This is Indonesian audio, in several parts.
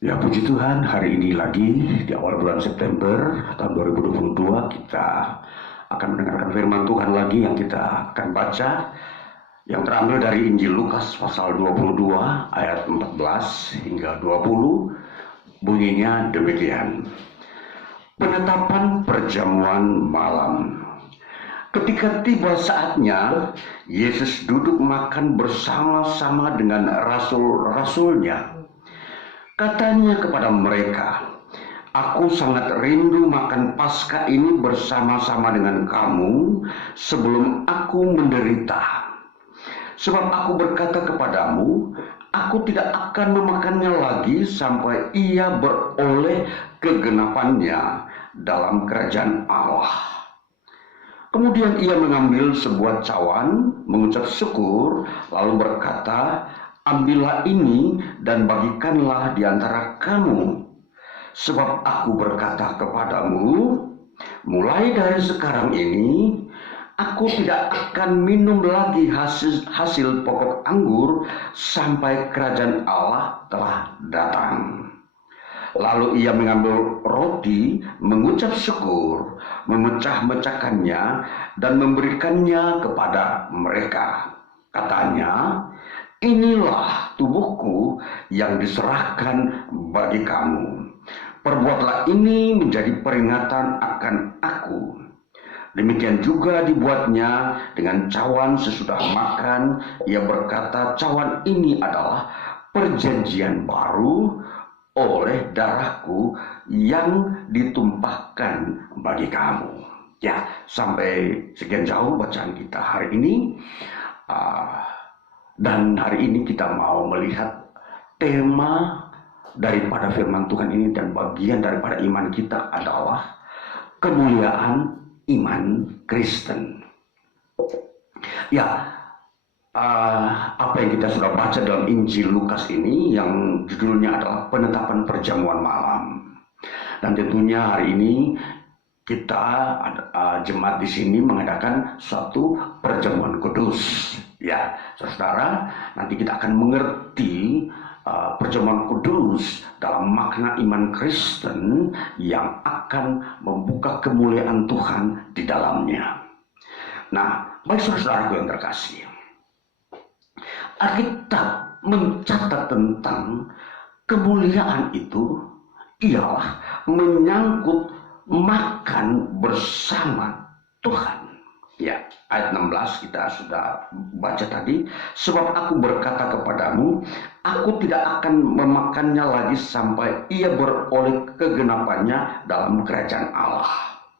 Ya puji Tuhan, hari ini lagi di awal bulan September tahun 2022 kita akan mendengarkan firman Tuhan lagi yang kita akan baca, yang terambil dari Injil Lukas pasal 22 ayat 14 hingga 20. Bunyinya demikian. Penetapan perjamuan malam. Ketika tiba saatnya, Yesus duduk makan bersama-sama dengan rasul-rasulnya. Katanya kepada mereka, "Aku sangat rindu makan Paskah ini bersama-sama dengan kamu sebelum aku menderita. Sebab aku berkata kepadamu, aku tidak akan memakannya lagi sampai ia beroleh kegenapannya dalam kerajaan Allah." Kemudian ia mengambil sebuah cawan, mengucap syukur, lalu berkata, "Ambillah ini dan bagikanlah di antara kamu. Sebab aku berkata kepadamu, mulai dari sekarang ini, aku tidak akan minum lagi hasil pokok anggur sampai kerajaan Allah telah datang." Lalu ia mengambil roti, mengucap syukur, memecah-mecahkannya, dan memberikannya kepada mereka. Katanya, "Inilah tubuhku yang diserahkan bagi kamu. Perbuatlah ini menjadi peringatan akan aku." Demikian juga dibuatnya dengan cawan sesudah makan. Ia berkata, "Cawan ini adalah perjanjian baru oleh darahku yang ditumpahkan bagi kamu." Ya, sampai sekian jauh bacaan kita hari ini. Dan hari ini kita mau melihat tema daripada firman Tuhan ini, dan bagian daripada iman kita adalah kemuliaan iman Kristen. Ya, apa yang kita sudah baca dalam Injil Lukas ini yang judulnya adalah penetapan perjamuan malam. Dan tentunya hari ini kita jemaat di sini mengadakan suatu perjamuan kudus. Ya, saudara, nanti kita akan mengerti perjamuan kudus dalam makna iman Kristen yang akan membuka kemuliaan Tuhan di dalamnya. Nah, baik saudara-saudaraku yang terkasih, Alkitab mencatat tentang kemuliaan itu ialah menyangkut makan bersama Tuhan. Ya, ayat 16 kita sudah baca tadi. "Sebab aku berkata kepadamu, aku tidak akan memakannya lagi sampai ia beroleh kegenapannya dalam kerajaan Allah."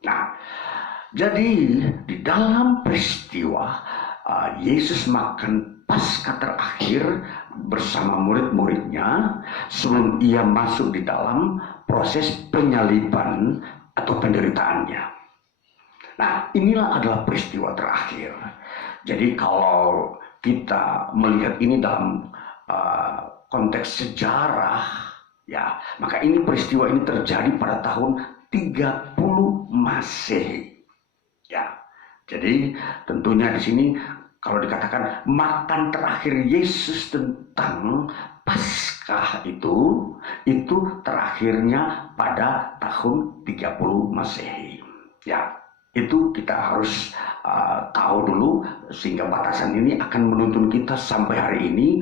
Nah, jadi di dalam peristiwa Yesus makan Paskah terakhir bersama murid-muridnya sebelum ia masuk di dalam proses penyaliban atau penderitaannya. Nah, inilah adalah peristiwa terakhir. Jadi kalau kita melihat ini dalam konteks sejarah, ya, maka ini peristiwa ini terjadi pada tahun 30 Masehi. Ya, jadi tentunya di sini kalau dikatakan makan terakhir Yesus tentang Paskah itu terakhirnya pada tahun 30 Masehi. Ya, itu kita harus tahu dulu, sehingga batasan ini akan menuntun kita sampai hari ini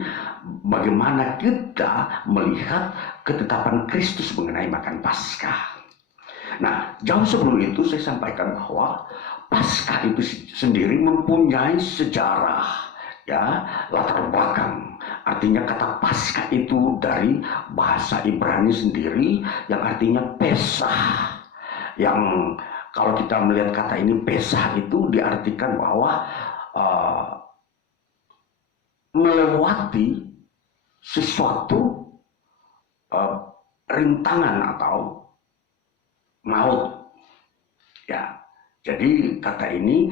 bagaimana kita melihat ketetapan Kristus mengenai makan Paskah. Nah, jauh sebelum itu saya sampaikan bahwa Paskah itu sendiri mempunyai sejarah, ya, latar belakang. Artinya kata Paskah itu dari bahasa Ibrani sendiri yang artinya Pesah. Yang kalau kita melihat kata ini Pesah itu diartikan bahwa melewati sesuatu rintangan atau maut. Ya, jadi kata ini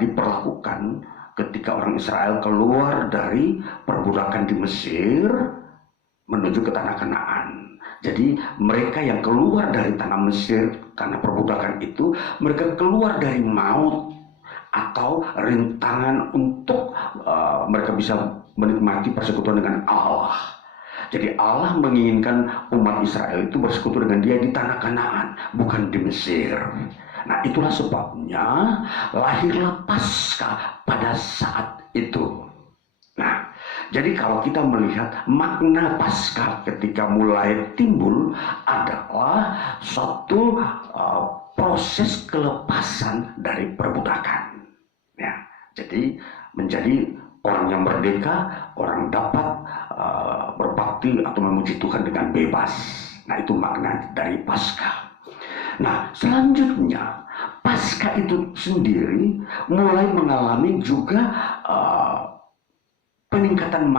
diperlakukan ketika orang Israel keluar dari perbudakan di Mesir menuju ke tanah Kanaan. Jadi mereka yang keluar dari tanah Mesir karena perbudakan itu, mereka keluar dari maut atau rintangan untuk mereka bisa menikmati persekutuan dengan Allah. Jadi Allah menginginkan umat Israel itu bersekutu dengan dia di tanah Kanaan, bukan di Mesir. Nah, itulah sebabnya lahirlah Paskah pada saat itu. Nah, jadi kalau kita melihat makna Paskah ketika mulai timbul adalah suatu proses kelepasan dari perbudakan. Ya, jadi menjadi orang yang merdeka, orang dapat berbakti atau memuji Tuhan dengan bebas. Nah, itu makna dari Paskah. Nah, selanjutnya Paskah itu sendiri mulai mengalami juga peningkatan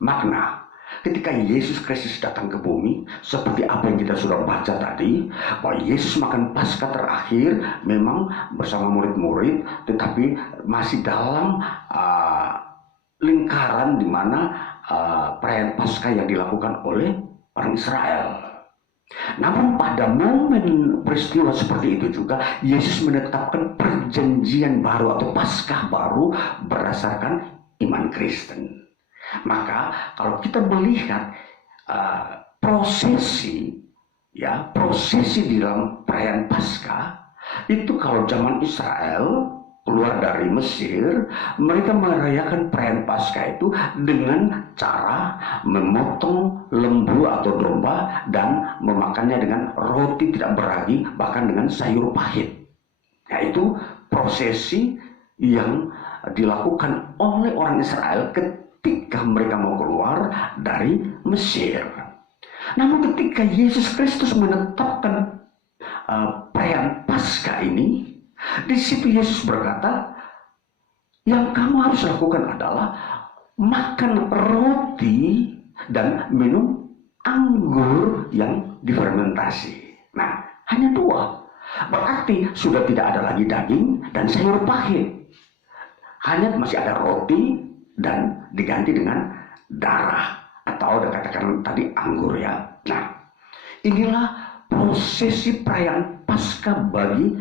makna. Ketika Yesus Kristus datang ke bumi, seperti apa yang kita sudah baca tadi, bahwa Yesus makan Paskah terakhir memang bersama murid-murid, tetapi masih dalam lingkaran di mana perayaan Paskah yang dilakukan oleh orang Israel. Namun pada momen peristiwa seperti itu juga Yesus menetapkan perjanjian baru atau Paskah baru berdasarkan iman Kristen. Maka kalau kita melihat prosesi di dalam perayaan Paskah itu, kalau zaman Israel keluar dari Mesir, mereka merayakan perayaan Paskah itu dengan cara memotong lembu atau domba dan memakannya dengan roti tidak beragi, bahkan dengan sayur pahit. Yaitu prosesi yang dilakukan oleh orang Israel ketika mereka mau keluar dari Mesir. Namun ketika Yesus Kristus menetapkan perayaan Paskah ini, di situ Yesus berkata, yang kamu harus lakukan adalah makan roti dan minum anggur yang difermentasi. Nah, hanya dua. Berarti sudah tidak ada lagi daging dan sayur pahit. Hanya masih ada roti dan diganti dengan darah. Atau katakan tadi anggur ya. Nah, inilah prosesi perayaan Paskah bagi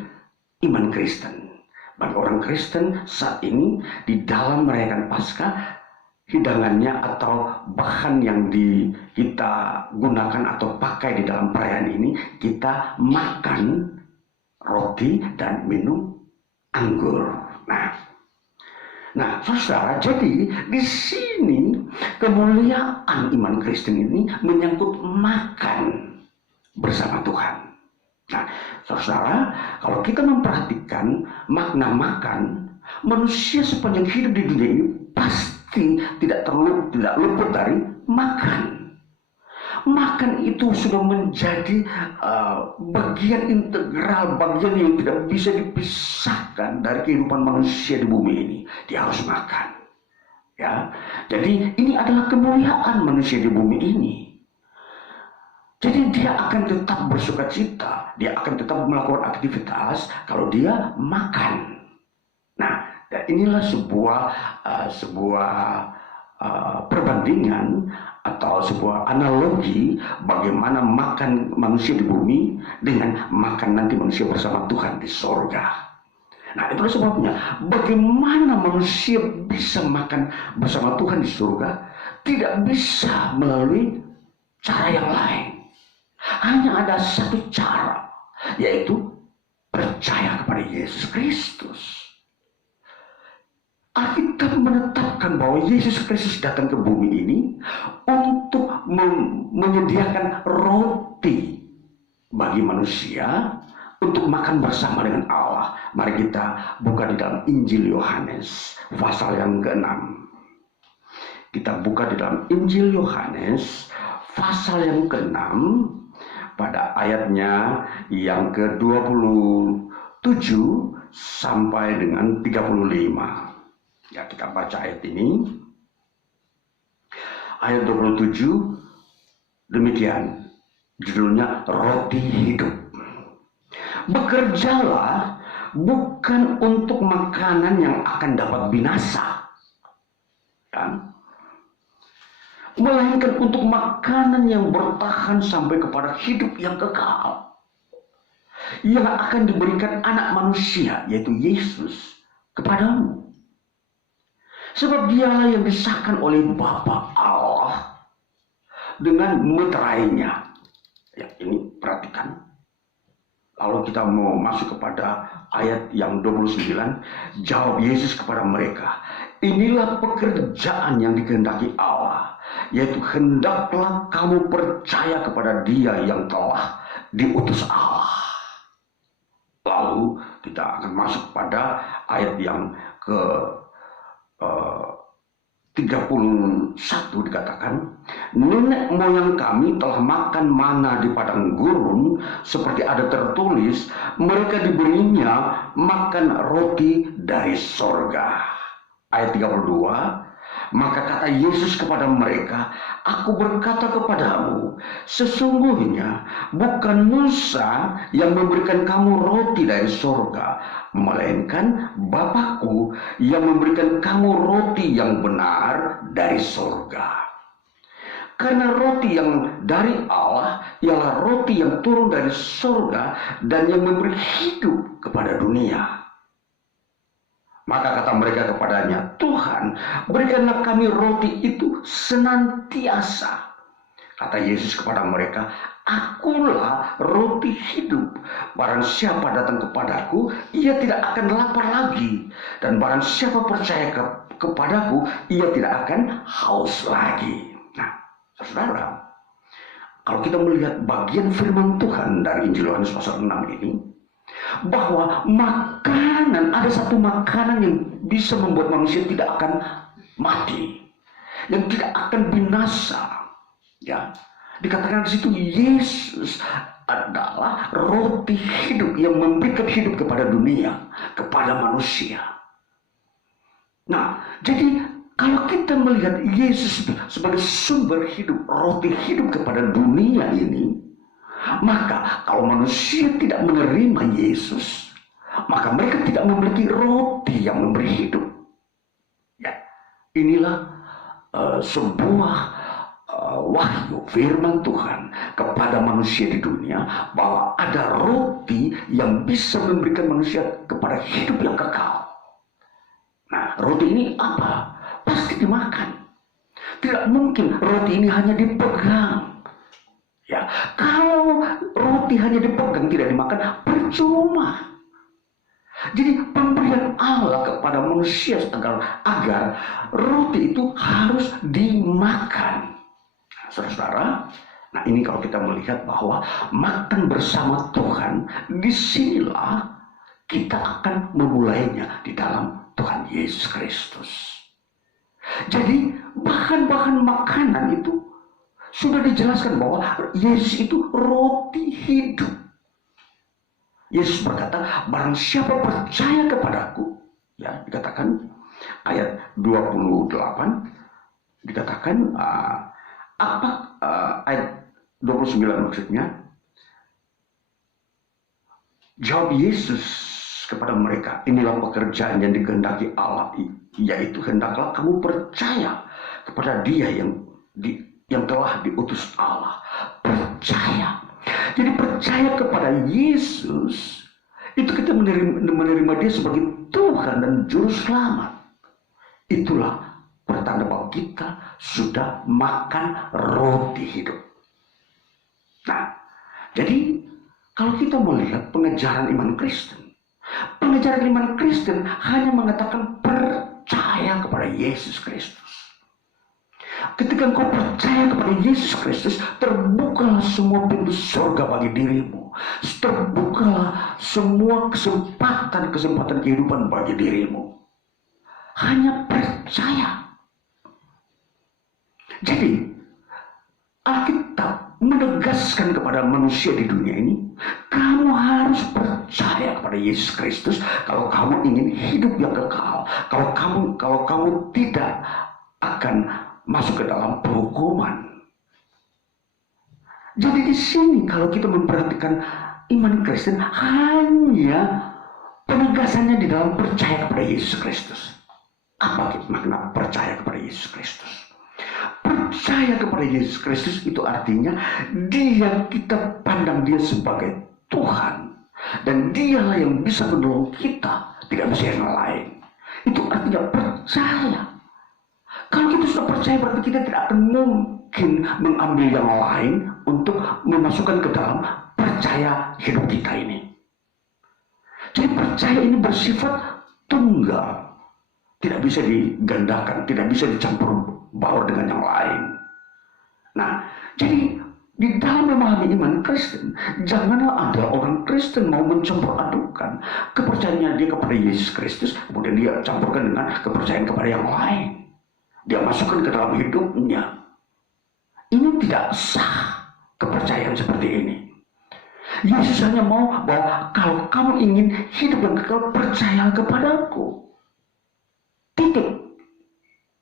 iman Kristen. Bagi orang Kristen saat ini di dalam merayakan Paskah, hidangannya atau bahan yang kita gunakan atau pakai di dalam perayaan ini, kita makan roti dan minum anggur. Nah, saudara, jadi di sini kemuliaan iman Kristen ini menyangkut makan bersama Tuhan. Nah, saudara, kalau kita memperhatikan makna makan, manusia sepanjang hidup di dunia ini pasti tidak luput dari makan. Makan itu sudah menjadi bagian integral, bagian yang tidak bisa dipisahkan dari kehidupan manusia di bumi ini. Dia harus makan. Ya, jadi ini adalah kemuliaan manusia di bumi ini. Jadi dia akan tetap bersuka cita, dia akan tetap melakukan aktivitas kalau dia makan. Nah, inilah sebuah perbandingan atau sebuah analogi bagaimana makan manusia di bumi dengan makan nanti manusia bersama Tuhan di sorga. Nah, itulah sebabnya bagaimana manusia bisa makan bersama Tuhan di surga tidak bisa melalui cara yang lain. Hanya ada satu cara, yaitu percaya kepada Yesus Kristus. Alkitab menetapkan bahwa Yesus Kristus datang ke bumi ini untuk menyediakan roti bagi manusia untuk makan bersama dengan Allah. Mari kita buka di dalam Injil Yohanes pasal yang ke-6. Kita buka di dalam Injil Yohanes pasal yang ke-6 pada ayatnya yang ke-27 sampai dengan 35. Ya, kita baca ayat ini. Ayat 27 demikian. Judulnya Roti Hidup. Bekerjalah bukan untuk makanan yang akan dapat binasa, kan? Melainkan untuk makanan yang bertahan sampai kepada hidup yang kekal, yang akan diberikan anak manusia, yaitu Yesus, kepadamu. Sebab dialah yang disahkan oleh Bapa Allah dengan meterainya. Ya, ini perhatikan. Lalu kita mau masuk kepada ayat yang 29. Jawab Yesus kepada mereka, inilah pekerjaan yang dikehendaki Allah, yaitu hendaklah kamu percaya kepada Dia yang telah diutus Allah. Lalu kita akan masuk pada ayat yang ke 31 dikatakan, nenek moyang kami telah makan mana di padang gurun, seperti ada tertulis, mereka diberinya makan roti dari sorga. Ayat 32, maka kata Yesus kepada mereka, aku berkata kepadamu, sesungguhnya bukan Musa yang memberikan kamu roti dari sorga, melainkan Bapakku yang memberikan kamu roti yang benar dari sorga. Karena roti yang dari Allah ialah roti yang turun dari sorga dan yang memberi hidup kepada dunia. Maka kata mereka kepadanya, Tuhan, berikanlah kami roti itu senantiasa. Kata Yesus kepada mereka, akulah roti hidup. Barang siapa datang kepadaku, ia tidak akan lapar lagi. Dan barang siapa percaya kepadaku, ia tidak akan haus lagi. Nah, saudara, kalau kita melihat bagian firman Tuhan dari Injil Yohanes pasal 6 ini, bahwa makanan, ada satu makanan yang bisa membuat manusia tidak akan mati, yang tidak akan binasa. Ya, dikatakan di situ Yesus adalah roti hidup yang memberikan hidup kepada dunia, kepada manusia. Nah, jadi kalau kita melihat Yesus sebagai sumber hidup, roti hidup kepada dunia ini, maka kalau manusia tidak menerima Yesus, maka mereka tidak memiliki roti yang memberi hidup. Ya, inilah sebuah wahyu firman Tuhan kepada manusia di dunia, bahwa ada roti yang bisa memberikan manusia kepada hidup yang kekal. Nah, roti ini apa? Pasti dimakan. Tidak mungkin roti ini hanya dipegang. Ya, kalau roti hanya dipegang tidak dimakan, percuma. Jadi pemberian Allah kepada manusia agar roti itu harus dimakan. Saudara, nah ini kalau kita melihat bahwa makan bersama Tuhan, disinilah kita akan memulainya di dalam Tuhan Yesus Kristus. Jadi bahan-bahan makanan itu sudah dijelaskan bahwa Yesus itu roti hidup. Yesus berkata, barang siapa percaya kepadaku, ya, dikatakan ayat 28, dikatakan ayat 29 maksudnya, jawab Yesus kepada mereka, inilah pekerjaan yang dikehendaki Allah, yaitu hendaklah kamu percaya kepada Dia yang telah diutus Allah. Percaya. Jadi percaya kepada Yesus, itu kita menerima Dia sebagai Tuhan dan Juru Selamat. Itulah pertanda bahwa kita sudah makan roti hidup. Nah, jadi kalau kita melihat pengejaran iman Kristen hanya mengatakan percaya kepada Yesus Kristus. Ketika engkau percaya kepada Yesus Kristus, terbukalah semua pintu surga bagi dirimu. Terbukalah semua kesempatan kehidupan bagi dirimu. Hanya percaya. Jadi, Alkitab menegaskan kepada manusia di dunia ini, kamu harus percaya kepada Yesus Kristus kalau kamu ingin hidup yang kekal. Kalau kamu tidak akan masuk ke dalam penghukuman. Jadi di sini kalau kita memperhatikan iman Kristen, hanya penegasannya di dalam percaya kepada Yesus Kristus. Apa makna percaya kepada Yesus Kristus? Percaya kepada Yesus Kristus itu artinya kita pandang Dia sebagai Tuhan, dan Dialah yang bisa menolong kita, tidak bisa yang lain. Itu artinya percaya. Kalau kita sudah percaya, berarti kita tidak akan mungkin mengambil yang lain untuk memasukkan ke dalam percaya hidup kita ini. Jadi percaya ini bersifat tunggal, tidak bisa digandakan, tidak bisa dicampur baur dengan yang lain. Nah, jadi di dalam memahami iman Kristen, janganlah ada orang Kristen mau mencampur adukan kepercayaannya dia kepada Yesus Kristus, kemudian dia campurkan dengan kepercayaan kepada yang lain. Dia masukkan ke dalam hidupnya. Ini tidak sah kepercayaan seperti ini. Yesus hanya mau bahwa kalau kamu ingin hidup yang kekal, percayalah kepadaku. Titik.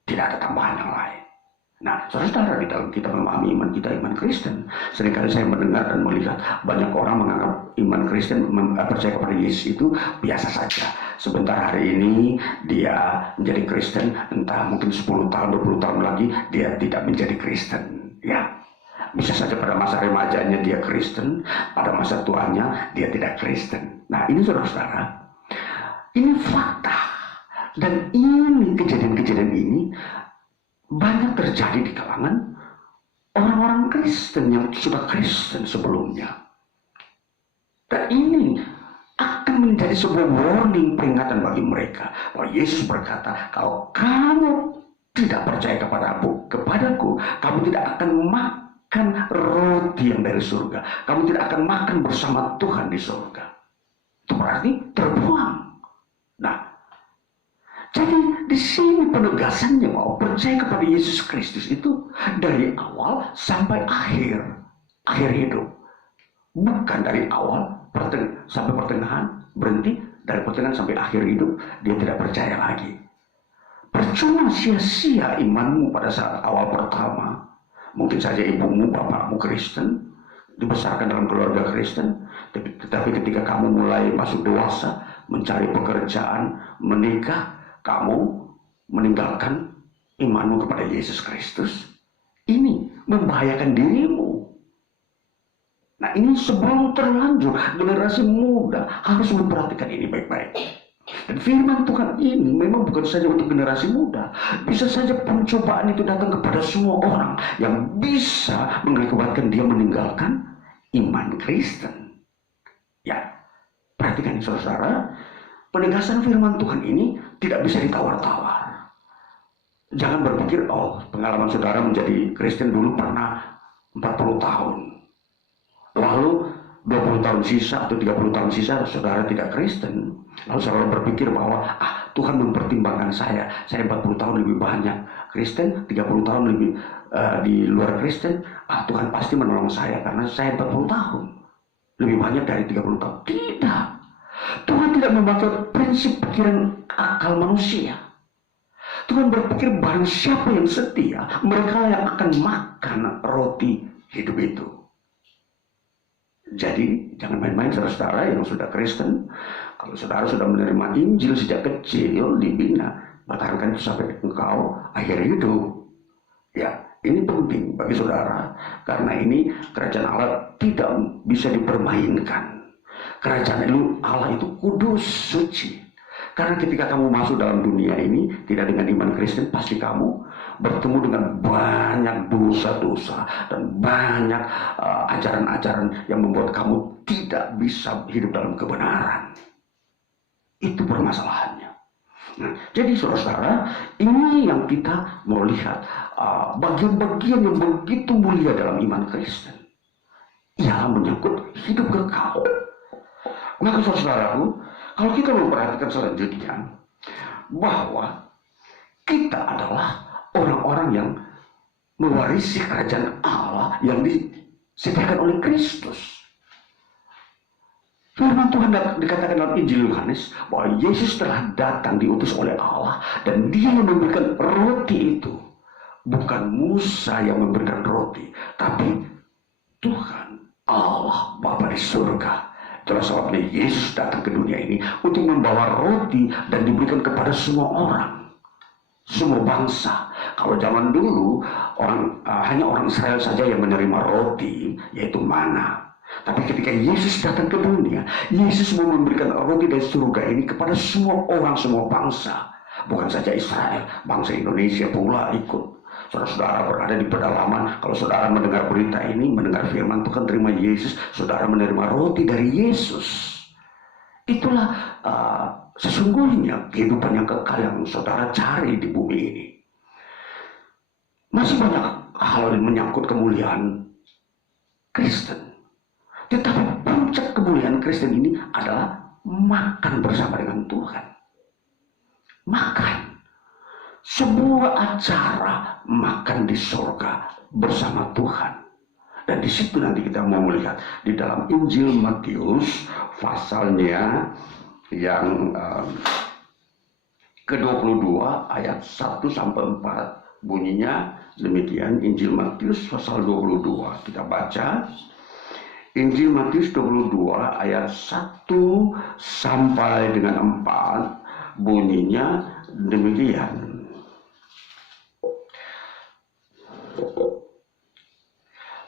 Tidak ada tambahan yang lain. Nah, saudara-saudara, di dalam kita memahami iman kita, iman Kristen, seringkali saya mendengar dan melihat banyak orang menganggap iman Kristen, percaya kepada Yesus itu biasa saja. Sebentar hari ini dia menjadi Kristen, entah mungkin 10 tahun, 20 tahun lagi dia tidak menjadi Kristen. Ya, bisa saja pada masa remajanya dia Kristen, pada masa tuanya dia tidak Kristen. Nah, ini saudara-saudara, ini fakta. Dan ini kejadian-kejadian ini banyak terjadi di kalangan orang-orang Kristen yang sudah Kristen sebelumnya. Dan ini akan menjadi sebuah warning, peringatan bagi mereka. Bahwa Yesus berkata, kalau kamu tidak percaya kepadaku, kamu tidak akan makan roti yang dari surga. Kamu tidak akan makan bersama Tuhan di surga. Itu berarti terbuang. Nah, jadi di sini penegasannya bahwa percaya kepada Yesus Kristus itu dari awal sampai akhir hidup. Bukan dari awal sampai pertengahan, berhenti, dari pertengahan sampai akhir hidup dia tidak percaya lagi. Percuma sia-sia imanmu pada saat awal pertama. Mungkin saja ibumu, bapakmu Kristen, dibesarkan dalam keluarga Kristen, tetapi ketika kamu mulai masuk dewasa, mencari pekerjaan, menikah, kamu meninggalkan imanmu kepada Yesus Kristus. Ini membahayakan dirimu. Nah, ini sebelum terlanjur, generasi muda harus memperhatikan ini baik-baik. Dan firman Tuhan ini memang bukan saja untuk generasi muda. Bisa saja pencobaan itu datang kepada semua orang yang bisa mengakibatkan dia meninggalkan iman Kristen. Ya, perhatikan ini saudara. Penegasan firman Tuhan ini tidak bisa ditawar-tawar. Jangan berpikir, oh, pengalaman saudara menjadi Kristen dulu pernah 40 tahun. Lalu 20 tahun sisa atau 30 tahun sisa saudara tidak Kristen. Lalu saudara berpikir bahwa Tuhan mempertimbangkan saya 40 tahun lebih banyak Kristen, 30 tahun lebih di luar Kristen. Tuhan pasti menolong saya karena saya 40 tahun lebih banyak dari 30 tahun. Tidak. Tuhan tidak memakai prinsip pikiran akal manusia. Tuhan berpikir barang siapa yang setia, mereka yang akan makan roti hidup itu. Jadi jangan main-main saudara-saudara yang sudah Kristen. Kalau saudara sudah menerima Injil sejak kecil, dibina, pertahankan itu sampai engkau akhir hidup. Ya, ini penting bagi saudara, karena ini kerajaan Allah tidak bisa dipermainkan. Kerajaan Allah itu kudus, suci. Karena ketika kamu masuk dalam dunia ini tidak dengan iman Kristen, pasti kamu bertemu dengan banyak dosa-dosa dan banyak ajaran-ajaran yang membuat kamu tidak bisa hidup dalam kebenaran. Itu permasalahannya. Nah, jadi saudara-saudara, ini yang kita mau lihat bagian-bagian yang begitu mulia dalam iman Kristen. Ialah menyangkut hidup kekal. Maka saudaraku, kalau kita memperhatikan selanjutnya bahwa kita adalah orang-orang yang mewarisi kerajaan Allah yang disediakan oleh Kristus. Firman Tuhan dikatakan dalam Injil Yohanes bahwa Yesus telah datang diutus oleh Allah dan dia yang memberikan roti itu. Bukan Musa yang memberikan roti, tapi Tuhan Allah Bapa di surga. Itulah sebabnya Yesus datang ke dunia ini untuk membawa roti dan diberikan kepada semua orang, semua bangsa. Kalau zaman dulu hanya orang Israel saja yang menerima roti, yaitu mana. Tapi ketika Yesus datang ke dunia, Yesus mau memberikan roti dari surga ini kepada semua orang, semua bangsa. Bukan saja Israel, bangsa Indonesia pula ikut. Saudara-saudara berada di pedalaman, kalau saudara mendengar berita ini, mendengar firman Tuhan, terima Yesus, saudara menerima roti dari Yesus. Itulah sesungguhnya kehidupan yang kekal yang saudara cari di bumi ini. Masih banyak hal yang menyangkut kemuliaan Kristen. Tetapi puncak kemuliaan Kristen ini adalah makan bersama dengan Tuhan. Makan. Sebuah acara makan di surga bersama Tuhan. Dan di situ nanti kita mau melihat di dalam Injil Matius pasalnya yang ke-22 ayat 1 sampai 4 bunyinya demikian. Injil Matius pasal 22 kita baca. Injil Matius 22 ayat 1 sampai dengan 4 bunyinya demikian.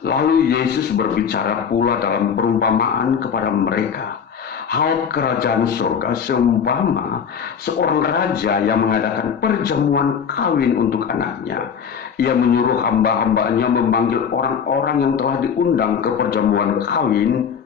Lalu Yesus berbicara pula dalam perumpamaan kepada mereka. Hal kerajaan surga seumpama seorang raja yang mengadakan perjamuan kawin untuk anaknya. Ia menyuruh hamba-hambanya memanggil orang-orang yang telah diundang ke perjamuan kawin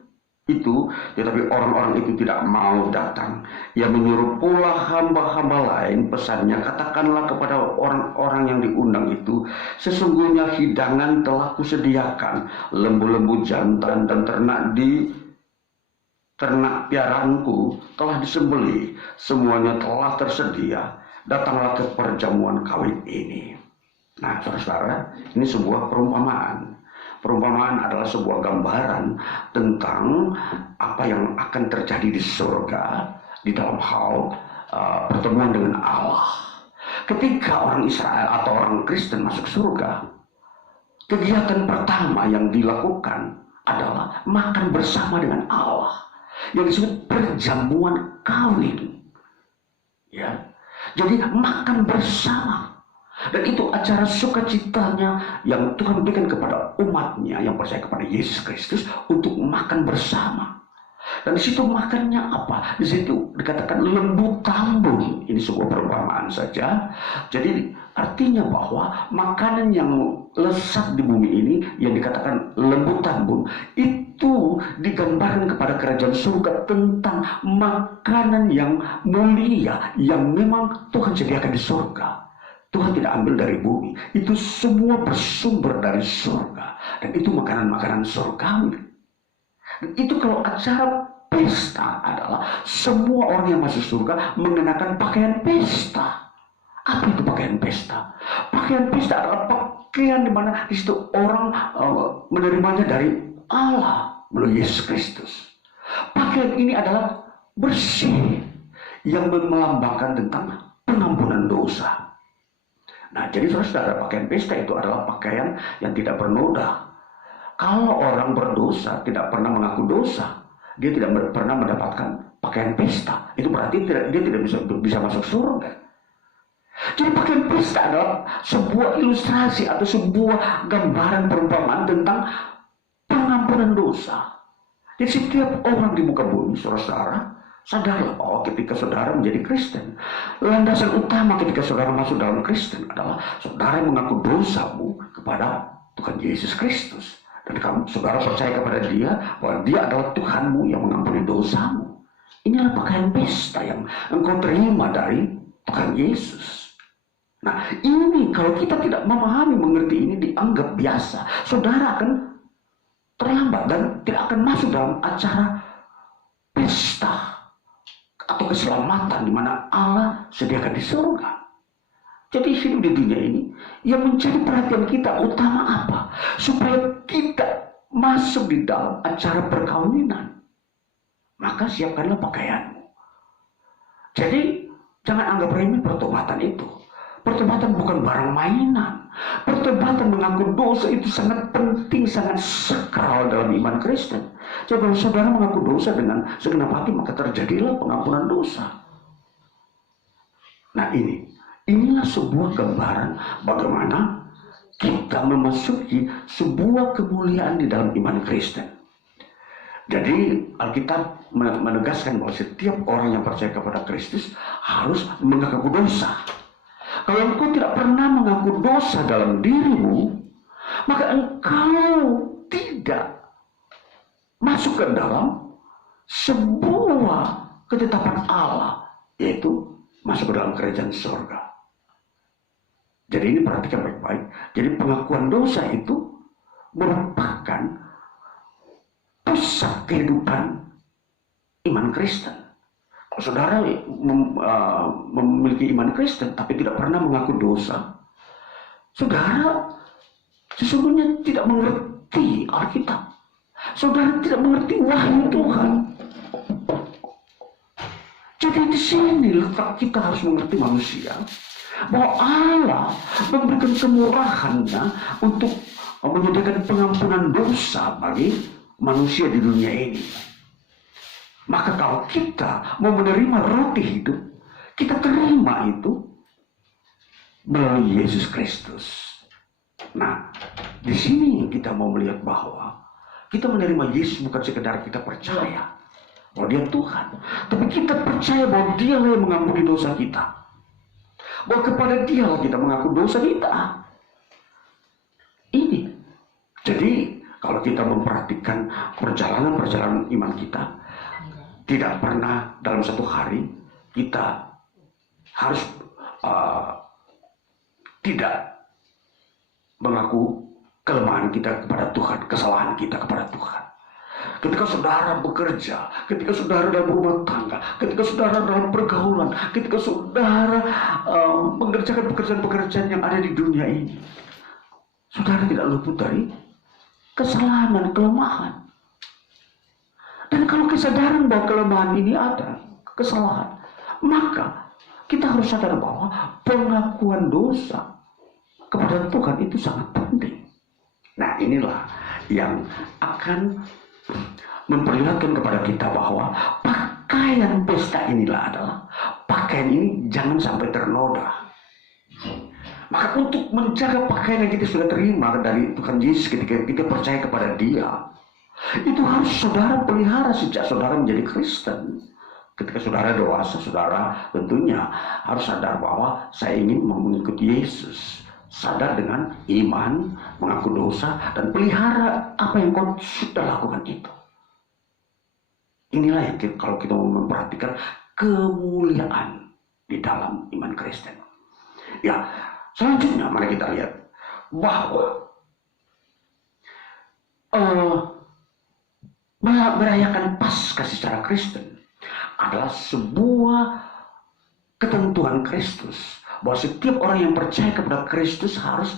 itu, tetapi orang-orang itu tidak mau datang. Ia menyuruh pula hamba-hamba lain, pesannya, katakanlah kepada orang-orang yang diundang itu, sesungguhnya hidangan telah kusediakan, lembu-lembu jantan dan ternak piaraanku telah disembelih, semuanya telah tersedia, datanglah ke perjamuan kawin ini. Nah, saudara-saudara, ini sebuah perumpamaan. Perumpamaan adalah sebuah gambaran tentang apa yang akan terjadi di surga di dalam hal pertemuan dengan Allah. Ketika orang Israel atau orang Kristen masuk surga, kegiatan pertama yang dilakukan adalah makan bersama dengan Allah, yang disebut perjamuan kawin. Ya, jadi makan bersama. Dan itu acara sukacitanya yang Tuhan berikan kepada umatnya yang percaya kepada Yesus Kristus untuk makan bersama. Dan di situ makannya apa? Di situ dikatakan lembu tambun. Ini sebuah perumpamaan saja. Jadi artinya bahwa makanan yang lezat di bumi ini yang dikatakan lembu tambun itu digambarkan kepada kerajaan surga tentang makanan yang mulia yang memang Tuhan sediakan di surga. Tuhan tidak ambil dari bumi. Itu semua bersumber dari surga. Dan itu makanan-makanan surgawi. Dan itu kalau acara pesta adalah semua orang yang masuk surga mengenakan pakaian pesta. Apa itu pakaian pesta? Pakaian pesta adalah pakaian di mana di situ orang menerimanya dari Allah melalui Yesus Kristus. Pakaian ini adalah bersih yang melambangkan tentang pengampunan dosa. Nah, jadi saudara, pakaian pesta itu adalah pakaian yang tidak bernoda. Kalau orang berdosa tidak pernah mengaku dosa, dia tidak pernah mendapatkan pakaian pesta. Itu berarti dia tidak bisa masuk surga. Jadi pakaian pesta adalah sebuah ilustrasi atau sebuah gambaran perumpamaan tentang pengampunan dosa. Jadi setiap orang di muka bumi, saudara, sadarlah bahwa ketika saudara menjadi Kristen, landasan utama ketika saudara masuk dalam Kristen adalah saudara mengaku dosamu kepada Tuhan Yesus Kristus. Dan saudara percaya kepada dia bahwa dia adalah Tuhanmu yang mengampuni dosamu. Inilah pakaian pesta yang engkau terima dari Tuhan Yesus. Nah, ini kalau kita tidak memahami, mengerti ini, dianggap biasa, saudara akan terlambat dan tidak akan masuk dalam acara pesta atau keselamatan di mana Allah sediakan di surga. Jadi hidup di dunia ini yang menjadi perhatian kita utama apa? Supaya kita masuk di dalam acara perkawinan. Maka siapkanlah pakaianmu. Jadi jangan anggap remeh pertobatan itu. Pertobatan bukan barang mainan. Pertobatan mengaku dosa itu sangat penting, sangat sakral dalam iman Kristen. Jadi kalau saudara mengaku dosa dengan segenap hati, maka terjadilah pengampunan dosa. Nah, inilah sebuah gambaran bagaimana kita memasuki sebuah kemuliaan di dalam iman Kristen. Jadi Alkitab menegaskan bahwa setiap orang yang percaya kepada Kristus harus mengaku dosa. Kalau engkau tidak pernah mengaku dosa dalam dirimu, maka engkau tidak masuk ke dalam sebuah ketetapan Allah, yaitu masuk ke dalam kerajaan surga. Jadi ini perhatikan baik-baik. Jadi pengakuan dosa itu merupakan pusat kehidupan iman Kristen. Kalau saudara memiliki iman Kristen tapi tidak pernah mengaku dosa, saudara sesungguhnya tidak mengerti Alkitab. Saudara tidak mengerti wahyu Tuhan. Jadi di sini letak kita harus mengerti manusia, bahwa Allah memberikan kemurahannya untuk menyediakan pengampunan dosa bagi manusia di dunia ini. Maka kalau kita mau menerima roti hidup, kita terima itu melalui Yesus Kristus. Nah, di sini kita mau melihat bahwa kita menerima Yesus bukan sekedar kita percaya bahwa Dia Tuhan, tapi kita percaya bahwa Dia yang mengampuni dosa kita, bahwa kepada Dia kita mengaku dosa kita. Ini. Jadi kalau kita memperhatikan perjalanan iman kita, tidak pernah dalam satu hari kita harus tidak mengaku kelemahan kita kepada Tuhan, kesalahan kita kepada Tuhan. Ketika saudara bekerja, ketika saudara dalam rumah tangga, ketika saudara dalam pergaulan, ketika saudara mengerjakan pekerjaan-pekerjaan yang ada di dunia ini, saudara tidak luput dari kesalahan dan kelemahan. Dan kalau kesadaran bahwa kelemahan ini ada, kesalahan, maka kita harus sadar bahwa pengakuan dosa kepada Tuhan itu sangat penting. Nah, inilah yang akan memperlihatkan kepada kita bahwa pakaian pesta inilah adalah pakaian ini jangan sampai ternoda. Maka untuk menjaga pakaian yang kita sudah terima dari Tuhan Yesus ketika kita percaya kepada Dia, itu harus saudara pelihara sejak saudara menjadi Kristen. Ketika saudara dewasa, saudara tentunya harus sadar bahwa saya ingin mengikuti Yesus. Sadar dengan iman, mengaku dosa, dan pelihara apa yang kau sudah lakukan itu. Inilah yang kalau kita memperhatikan kemuliaan di dalam iman Kristen. Ya, selanjutnya mari kita lihat bahwa merayakan Paskah secara Kristen adalah sebuah ketentuan Kristus, bahwa setiap orang yang percaya kepada Kristus harus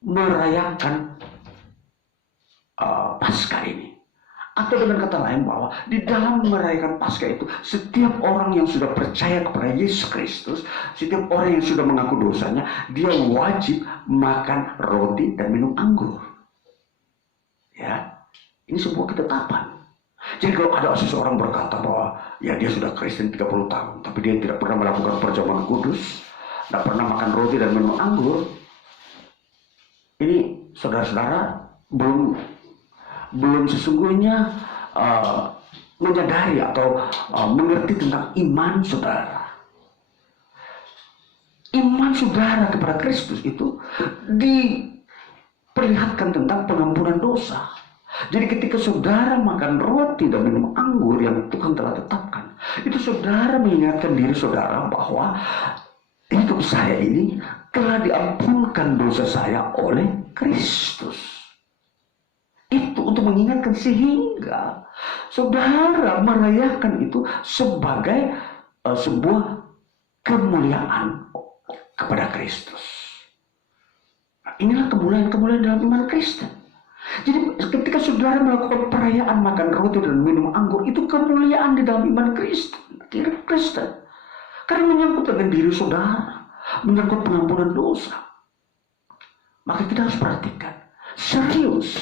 merayakan Paskah ini. Atau dengan kata lain bahwa di dalam merayakan Paskah itu, setiap orang yang sudah percaya kepada Yesus Kristus, setiap orang yang sudah mengaku dosanya, dia wajib makan roti dan minum anggur. Ya, ini sebuah ketetapan. Jadi kalau ada seseorang berkata bahwa ya dia sudah Kristen 30 tahun, tapi dia tidak pernah melakukan perjamuan kudus, tidak pernah makan roti dan minum anggur, ini saudara-saudara belum sesungguhnya menyadari atau mengerti tentang iman saudara. Iman saudara kepada Kristus itu diperlihatkan tentang pengampunan dosa. Jadi ketika saudara makan roti dan minum anggur yang Tuhan telah tetapkan, itu saudara mengingatkan diri saudara bahwa hidup saya ini telah diampunkan dosa saya oleh Kristus. Itu untuk mengingatkan sehingga saudara merayakan itu sebagai sebuah kemuliaan kepada Kristus. Nah, inilah kemuliaan-kemuliaan dalam iman Kristen. Jadi ketika saudara melakukan perayaan makan roti dan minum anggur, itu kemuliaan di dalam iman Kristen. Karena menyangkut dengan diri saudara, menyangkut pengampunan dosa. Maka kita harus perhatikan serius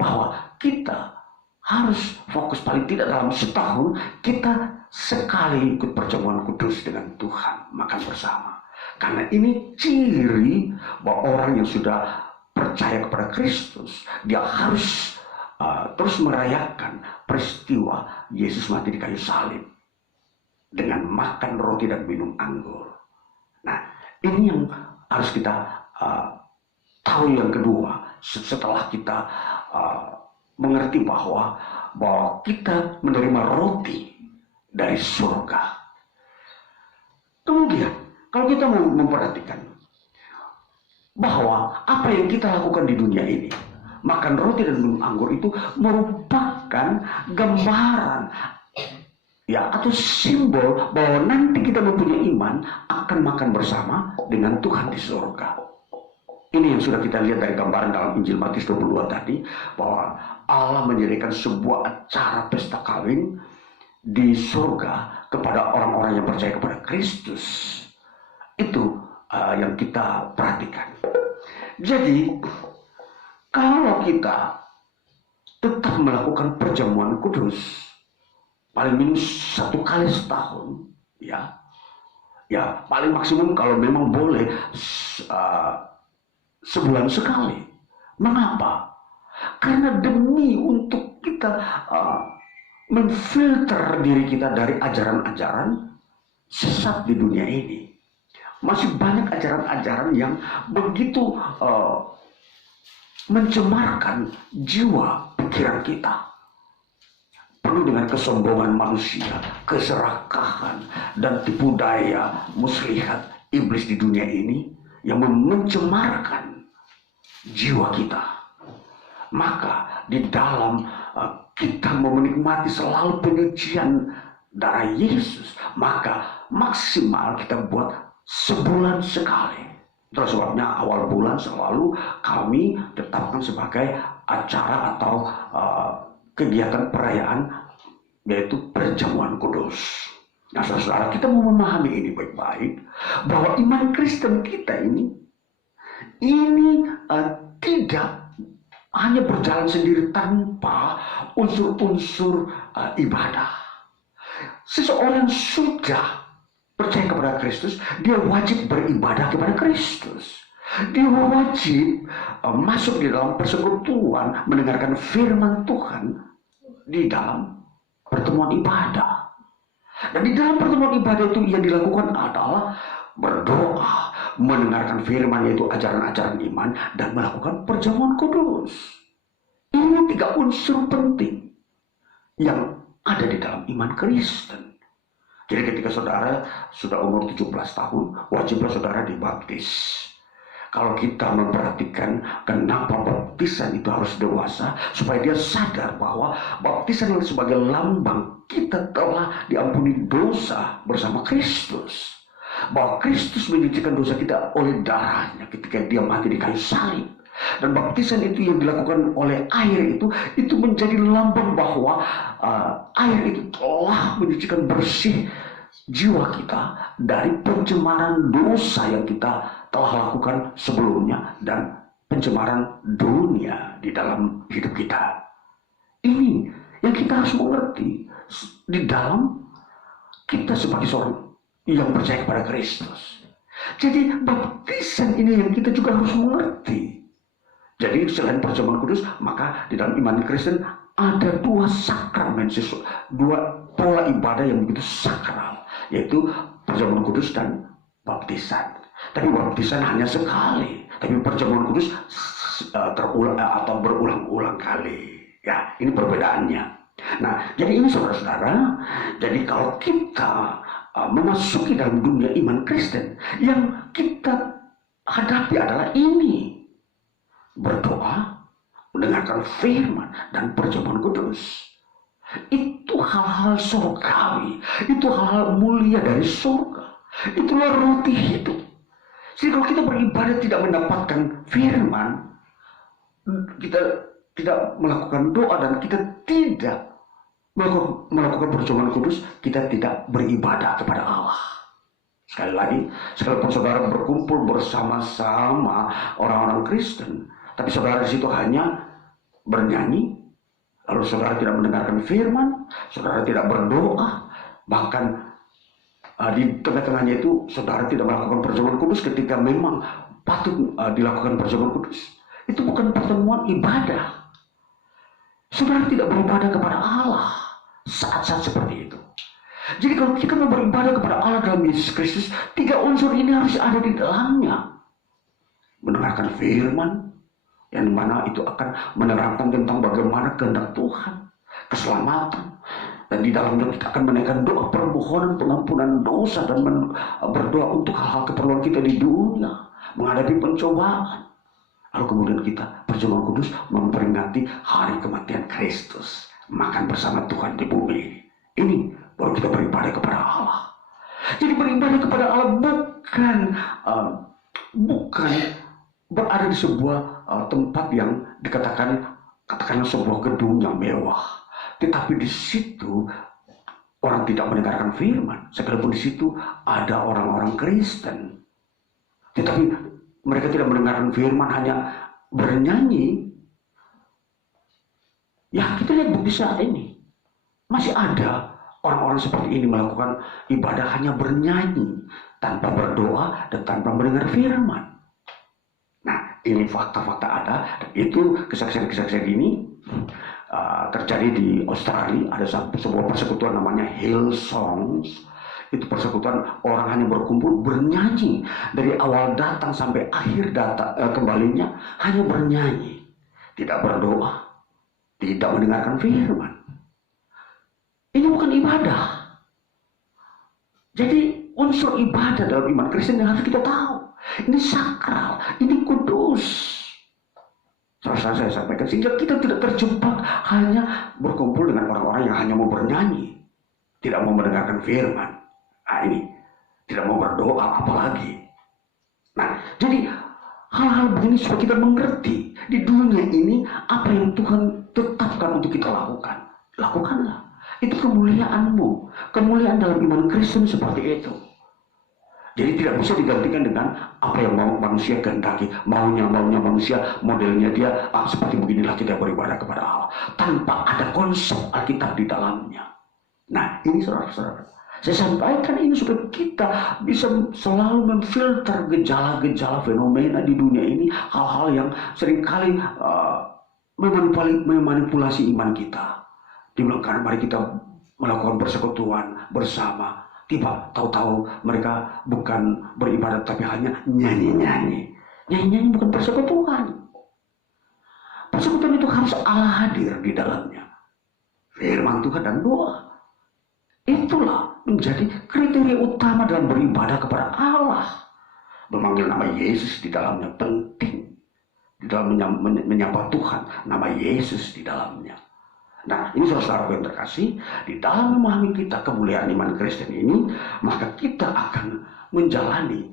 bahwa kita harus fokus, paling tidak dalam setahun kita sekali ikut perjamuan kudus dengan Tuhan, makan bersama. Karena ini ciri bahwa orang yang sudah percaya kepada Kristus, dia harus terus merayakan peristiwa Yesus mati di kayu salib dengan makan roti dan minum anggur. Nah, ini yang harus kita tahu. Yang kedua, setelah kita mengerti bahwa kita menerima roti dari surga. Kemudian, kalau kita mau memperhatikan bahwa apa yang kita lakukan di dunia ini, makan roti dan minum anggur, itu merupakan gambaran atau simbol bahwa nanti kita mempunyai iman akan makan bersama dengan Tuhan di surga. Ini yang sudah kita lihat dari gambaran dalam Injil Matius 22 tadi, bahwa Allah menyediakan sebuah acara pesta kawin di surga kepada orang-orang yang percaya kepada Kristus. Itu yang kita perhatikan. Jadi, kalau kita tetap melakukan perjamuan kudus paling minus 1 kali setahun, ya paling maksimum kalau memang boleh sebulan sekali. Mengapa? Karena demi untuk kita memfilter diri kita dari ajaran-ajaran sesat di dunia ini. Masih banyak ajaran-ajaran yang begitu mencemarkan jiwa pikiran kita, penuh dengan kesombongan manusia, keserakahan, dan tipu daya muslihat iblis di dunia ini yang mencemarkan jiwa kita. Maka di dalam kita mau menikmati selalu penyucian darah Yesus, maka maksimal kita buat sebulan sekali. Itulah sebabnya awal bulan selalu kami tetapkan sebagai acara atau kegiatan perayaan, yaitu perjamuan kudus. Nah, saudara, kita mau memahami ini baik-baik, bahwa iman Kristen kita ini tidak hanya berjalan sendiri tanpa unsur-unsur ibadah. Seseorang sudah percaya kepada Kristus, dia wajib beribadah kepada Kristus. Dia wajib masuk di dalam persekutuan, mendengarkan firman Tuhan di dalam pertemuan ibadah. Dan di dalam pertemuan ibadah itu yang dilakukan adalah berdoa, mendengarkan firman, yaitu ajaran-ajaran iman, dan melakukan perjamuan kudus. Ini 3 unsur penting yang ada di dalam iman Kristen. Jadi ketika saudara sudah umur 17 tahun, wajiblah saudara dibaptis. Kalau kita memperhatikan kenapa baptisan itu harus dewasa, supaya dia sadar bahwa baptisan itu sebagai lambang kita telah diampuni dosa bersama Kristus. Bahwa Kristus menyucikan dosa kita oleh darahnya ketika dia mati di kayu salib. Dan baptisan itu yang dilakukan oleh air itu menjadi lambang bahwa air itu telah menyucikan bersih jiwa kita dari pencemaran dosa yang kita telah lakukan sebelumnya dan pencemaran dunia di dalam hidup kita. Ini yang kita harus mengerti di dalam kita sebagai seorang yang percaya kepada Kristus. Jadi baptisan ini yang kita juga harus mengerti. Jadi selain perjamuan kudus, maka di dalam iman Kristen ada 2 sakramen, 2 pola ibadah yang begitu sakral, yaitu perjamuan kudus dan baptisan. Tapi baptisan hanya sekali, tapi perjamuan kudus terulang atau berulang-ulang kali. Ya, ini perbedaannya. Nah, jadi ini saudara-saudara, jadi kalau kita memasuki dalam dunia iman Kristen, yang kita hadapi adalah ini: berdoa, mendengarkan firman, dan perjamuan kudus. Itu hal-hal surgawi, itu hal-hal mulia dari surga. Itulah roti hidup. Jadi kalau kita beribadah tidak mendapatkan firman, kita tidak melakukan doa, dan kita tidak melakukan perjamuan kudus, kita tidak beribadah kepada Allah. Sekali lagi, sekalipun saudara berkumpul bersama-sama orang-orang Kristen, tapi saudara di situ hanya bernyanyi, lalu saudara tidak mendengarkan firman, saudara tidak berdoa, bahkan di tengah-tengahnya itu saudara tidak melakukan perjamuan kudus ketika memang patut dilakukan perjamuan kudus. Itu bukan pertemuan ibadah. Saudara tidak beribadah kepada Allah saat-saat seperti itu. Jadi kalau kita mau beribadah kepada Allah dalam Yesus Kristus, 3 unsur ini harus ada di dalamnya. Mendengarkan firman, yang mana itu akan menerangkan tentang bagaimana kehendak Tuhan, keselamatan. Dan di dalamnya kita akan menaikkan doa permohonan pengampunan dosa dan berdoa untuk hal-hal keperluan kita di dunia, menghadapi pencobaan. Lalu kemudian kita perjamuan kudus memperingati hari kematian Kristus, makan bersama Tuhan di bumi ini. Ini baru kita beribadah kepada Allah. Jadi beribadah kepada Allah bukan berada di sebuah tempat yang katakanlah sebuah gedung yang mewah, tetapi di situ orang tidak mendengarkan firman. Sekalipun di situ ada orang-orang Kristen, tetapi mereka tidak mendengarkan firman, hanya bernyanyi. Ya, kita lihat bukti saat ini masih ada orang-orang seperti ini melakukan ibadah hanya bernyanyi, tanpa berdoa dan tanpa mendengar firman. Nah, ini fakta-fakta ada. Itu kesaksian-kesaksian ini terjadi di Australia. Ada sebuah persekutuan namanya Hillsongs. Itu persekutuan orang hanya berkumpul bernyanyi dari awal datang sampai akhir kembalinya, hanya bernyanyi, tidak berdoa, tidak mendengarkan firman. Ini bukan ibadah. Jadi unsur ibadah dalam iman Kristen yang harus kita tahu. Ini sakral, ini kudus. Saya sampaikan sehingga kita tidak terjebak hanya berkumpul dengan orang-orang yang hanya mau bernyanyi, tidak mau mendengarkan firman. Nah, ini tidak mau berdoa apalagi. Nah, jadi hal-hal begini supaya kita mengerti di dunia ini apa yang Tuhan tetapkan untuk kita lakukan. Lakukanlah. Itu kemuliaanmu, kemuliaan dalam iman Kristen seperti itu. Jadi tidak bisa digantikan dengan apa yang mau manusia kehendaki. Maunya manusia, modelnya dia, seperti beginilah kita beribadah kepada Allah. Tanpa ada konsep Alkitab di dalamnya. Nah, ini saudara-saudara, saya sampaikan ini supaya kita bisa selalu memfilter gejala-gejala fenomena di dunia ini. Hal-hal yang seringkali memanipulasi iman kita. Dibilang karena mari kita melakukan persekutuan bersama. Tiba tahu-tahu mereka bukan beribadat tapi hanya nyanyi-nyanyi. Nyanyi-nyanyi bukan persekutuan. Persekutuan itu harus Allah hadir di dalamnya. Firman Tuhan dan doa. Itulah menjadi kriteria utama dalam beribadah kepada Allah. Memanggil nama Yesus di dalamnya penting. Di dalam menyapa Tuhan, nama Yesus di dalamnya. Nah, ini saudara yang terkasih, di dalam memahami kita kemuliaan iman Kristen ini, maka kita akan menjalani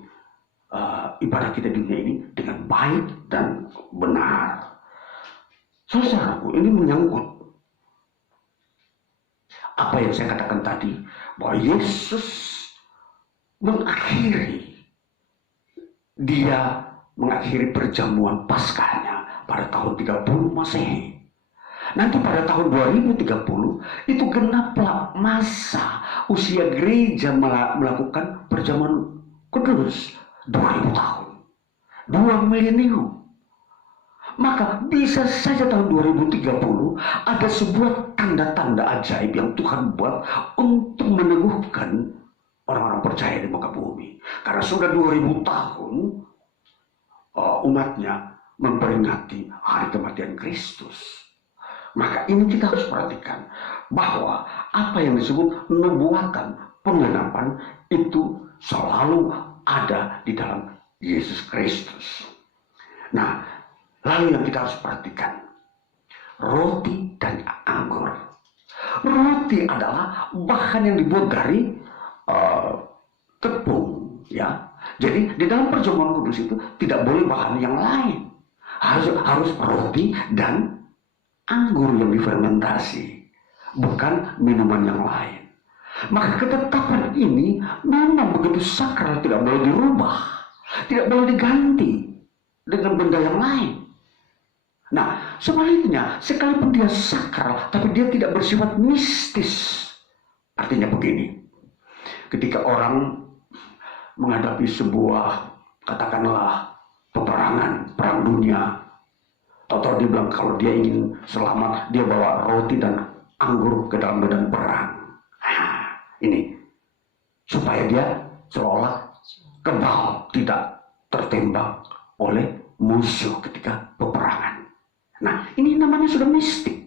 ibadah kita di dunia ini dengan baik dan benar. Saudaraku, ini menyangkut apa yang saya katakan tadi, bahwa Yesus mengakhiri perjamuan Paskahnya pada tahun 30 Masehi. Nanti pada tahun 2030 itu genaplah masa usia gereja melakukan perjamuan kudus 2000 tahun, 2 milenium. Maka bisa saja tahun 2030 ada sebuah tanda-tanda ajaib yang Tuhan buat untuk meneguhkan orang-orang percaya di muka bumi. Karena sudah 2000 tahun umatnya memperingati hari kematian Kristus. Maka ini kita harus perhatikan bahwa apa yang disebut nubuatan, penggenapan itu selalu ada di dalam Yesus Kristus. Nah, lalu yang kita harus perhatikan, roti dan anggur. Roti adalah bahan yang dibuat dari tepung, ya. Jadi di dalam perjamuan kudus itu tidak boleh bahan yang lain. Harus roti dan anggur yang difermentasi, bukan minuman yang lain. Maka ketetapan ini memang begitu sakral, tidak boleh dirubah, tidak boleh diganti dengan benda yang lain. Nah, sebaliknya, sekalipun dia sakral, tapi dia tidak bersifat mistis. Artinya begini, ketika orang menghadapi sebuah, katakanlah, perang dunia, Tahu-tahu dia bilang kalau dia ingin selamat, dia bawa roti dan anggur ke dalam medan perang. Nah, ini supaya dia seolah kebal, tidak tertembak oleh musuh ketika peperangan. Nah, ini namanya sudah mistik.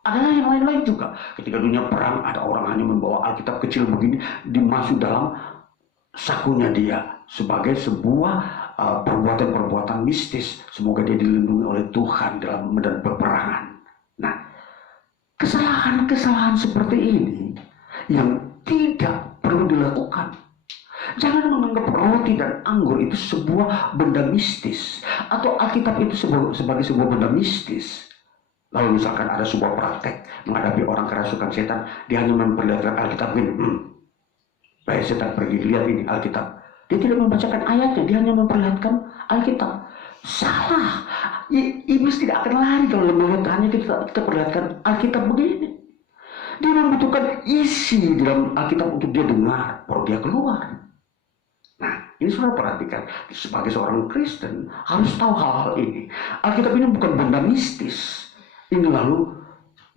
Ada yang lain-lain juga. Ketika dunia perang, ada orang hanya membawa Alkitab kecil begini, dimasuk dalam sakunya dia sebagai sebuah perbuatan-perbuatan mistis. Semoga dia dilindungi oleh Tuhan dalam medan peperangan. Nah, kesalahan-kesalahan seperti ini yang tidak perlu dilakukan. Jangan menganggap roti dan anggur itu sebuah benda mistis, atau Alkitab itu sebagai sebuah benda mistis. Lalu misalkan ada sebuah praktek menghadapi orang kerasukan setan, dia hanya memperlihatkan Alkitab ini. Baik, setan pergi, lihat ini Alkitab. Dia tidak membacakan ayatnya, dia hanya memperlihatkan Alkitab. Salah. Iblis tidak akan lari kalau melihat hanya kita perlihatkan Alkitab begini. Dia membutuhkan isi di dalam Alkitab untuk dia dengar, baru dia keluar. Nah, ini saudara perhatikan, sebagai seorang Kristen harus tahu hal-hal ini. Alkitab ini bukan benda mistis. Ini lalu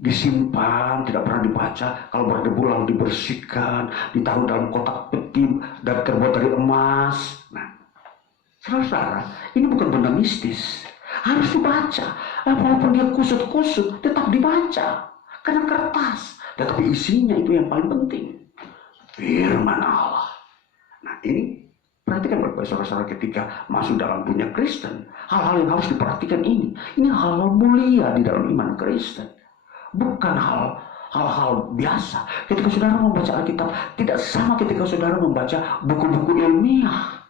disimpan, tidak pernah dibaca. Kalau berdebu lalu dibersihkan, ditaruh dalam kotak peti dan terbuat dari emas. Nah, saudara, ini bukan benda mistis. Harus dibaca. Walaupun dia kusut-kusut, tetap dibaca. Karena kertas. Tetapi isinya itu yang paling penting. Firman Allah. Nah, ini perhatikan Bapak saudara-saudara ketika masuk dalam dunia Kristen. Hal-hal yang harus diperhatikan ini. Ini hal-hal mulia di dalam iman Kristen. Bukan hal-hal biasa. Ketika saudara membaca Alkitab, tidak sama ketika saudara membaca buku-buku ilmiah.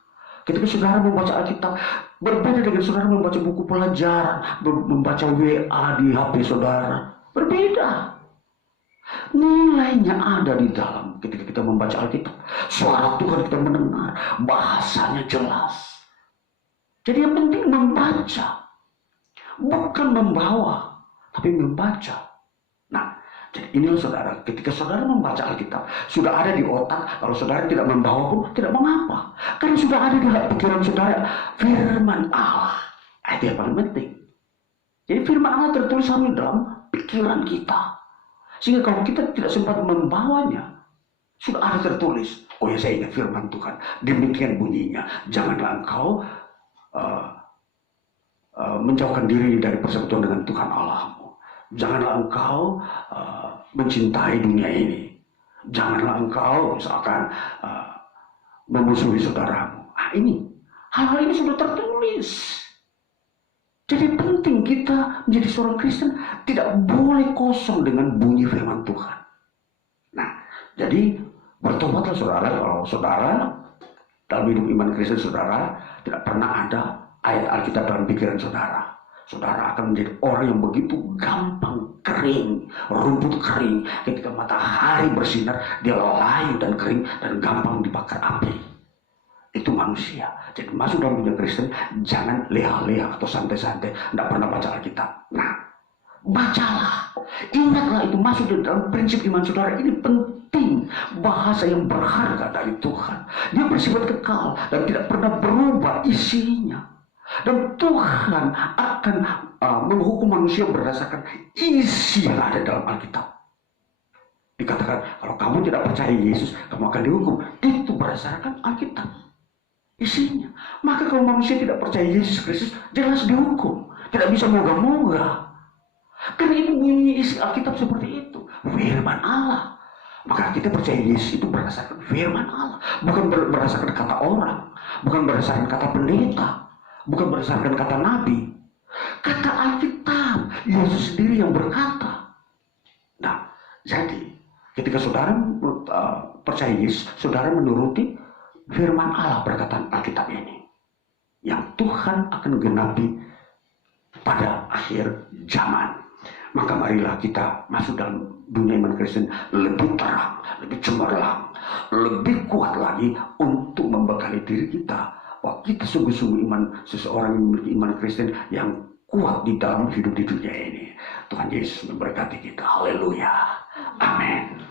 Ketika saudara membaca Alkitab, berbeda dengan saudara membaca buku pelajaran, membaca WA di HP saudara. Berbeda. Nilainya ada di dalam ketika kita membaca Alkitab. Suara Tuhan kita mendengar, bahasanya jelas. Jadi yang penting membaca. Bukan membawa, tapi membaca. Nah, jadi inilah saudara, ketika saudara membaca Alkitab, sudah ada di otak. Kalau saudara tidak membawa pun tidak mengapa, karena sudah ada di pikiran saudara firman Allah. Itu yang paling penting. Jadi firman Allah tertulis di dalam pikiran kita, sehingga kalau kita tidak sempat membawanya, sudah ada tertulis. Oh ya, saya ingat firman Tuhan, demikian bunyinya, janganlah engkau menjauhkan diri dari persekutuan dengan Tuhan Allahmu. Janganlah engkau mencintai dunia ini. Janganlah engkau misalkan memusuhi saudaramu. Ini hal-hal ini sudah tertulis. Jadi penting kita menjadi seorang Kristen tidak boleh kosong dengan bunyi firman Tuhan. Nah, jadi bertobatlah saudara. Kalau saudara dalam hidup iman Kristen saudara tidak pernah ada ayat Alkitab dalam pikiran saudara, saudara akan menjadi orang yang begitu gampang kering, rumput kering. Ketika matahari bersinar, dia layu dan kering dan gampang dibakar api. Itu manusia. Jadi masuk dalam dunia Kristen, jangan leha-leha atau santai-santai, tidak pernah baca Alkitab. Nah, bacalah. Ingatlah itu masuk dalam prinsip iman saudara. Ini penting. Bahasa yang berharga dari Tuhan. Dia bersifat kekal dan tidak pernah berubah isinya. Dan Tuhan akan menghukum manusia berdasarkan isi yang ada dalam Alkitab. Dikatakan, kalau kamu tidak percaya Yesus, kamu akan dihukum. Itu berdasarkan Alkitab. Isinya. Maka kalau manusia tidak percaya Yesus Kristus, jelas dihukum. Tidak bisa moga-moga. Karena itu bunyi isi Alkitab seperti itu. Firman Allah. Maka kita percaya Yesus itu berdasarkan firman Allah. Bukan berdasarkan kata orang. Bukan berdasarkan kata pendeta. Bukan berdasarkan kata Nabi. Kata Alkitab. Yesus sendiri yang berkata. Nah, jadi ketika saudara percaya Yesus, saudara menuruti firman Allah perkataan Alkitab ini. Yang Tuhan akan genapi pada akhir zaman. Maka marilah kita masuk dalam dunia iman Kristen lebih terang, lebih cemerlang, lebih kuat lagi untuk membekali diri kita. Wah, kita sungguh-sungguh seseorang yang memiliki iman Kristen yang kuat di dalam hidup di dunia ini. Tuhan Yesus memberkati kita. Haleluya. Amin.